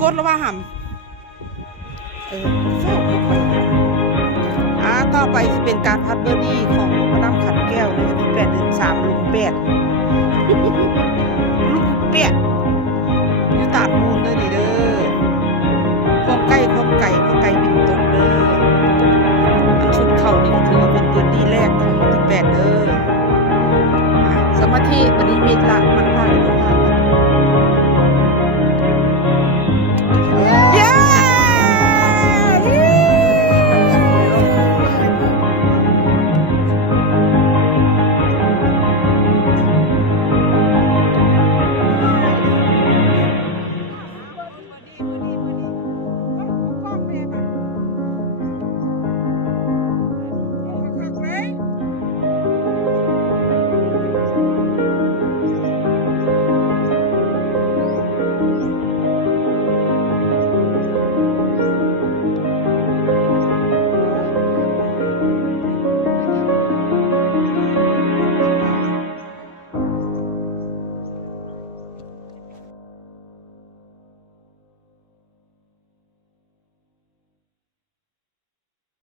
กดแล้วว่าห่ำเศร้าต่อไปจะเป็นการพัดเบอร์ดี้ของพระน้ำขันแก้วในวันที่8 เดือน 3ลุงเป็ดลุงเป็ดอยู่ตาดมูลเลยนี่เด้อความไก่เพราะไก่เป็นตกเด้ออันชุดเข่านี่ก็ถือว่าเป็นเบอร์ดี้แรกของวันที่8เด้อสมาธิวันนี้มิดละมัน